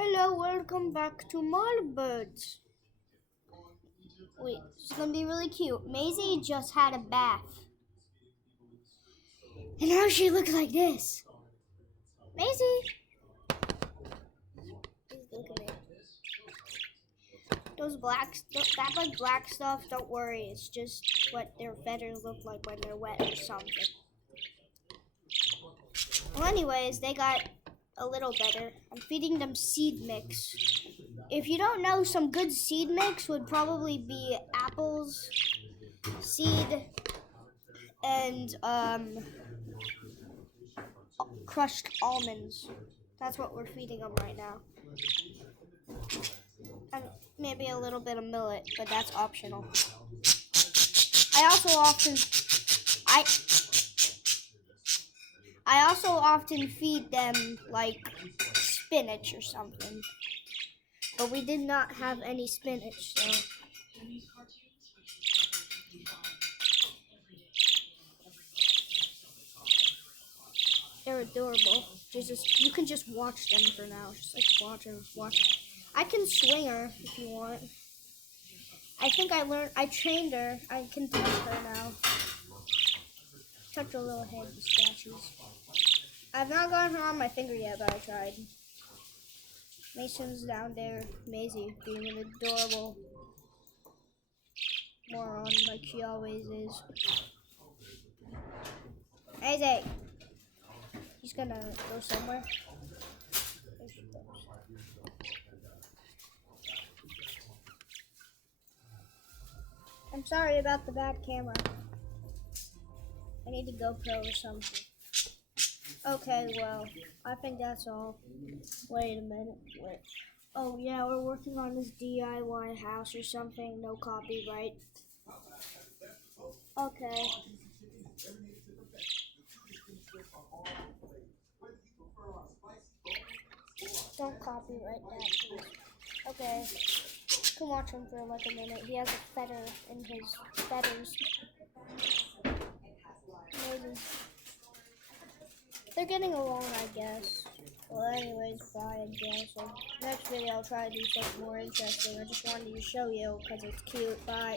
Hello, welcome back to Birds. Wait, it's gonna be really cute. Maisie just had a bath. And now she looks like this. Maisie! Please look at me. That like black stuff, don't worry. It's just what their feathers look like when they're wet or something. Well, anyways, they got a little better. I'm feeding them seed mix. If you don't know, some good seed mix would probably be apples, seed, and crushed almonds. That's what we're feeding them right now. And maybe a little bit of millet, but that's optional. I also often I I also often feed them like spinach or something. But we did not have any spinach, so they're adorable. You can just watch them for now. Just like watch her. I can swing her if you want. I trained her. I can touch her now. Touch her little head, the statues. I've not gotten her on my finger yet, but I tried. Mason's down there. Masie being an adorable moron like she always is. Masie! She's gonna go somewhere. There she goes. I'm sorry about the bad camera. I need a GoPro or something. Okay, well, I think that's all. Wait a minute. Wait. Oh, yeah, we're working on this DIY house or something. No copyright. Okay. Don't copyright that, please. Okay. You can watch him for like a minute. He has a feather in his feathers. Amazing. They're getting along, I guess. Well, anyways, bye, I guess. So next video, I'll try to do something more interesting. I just wanted to show you because it's cute. Bye.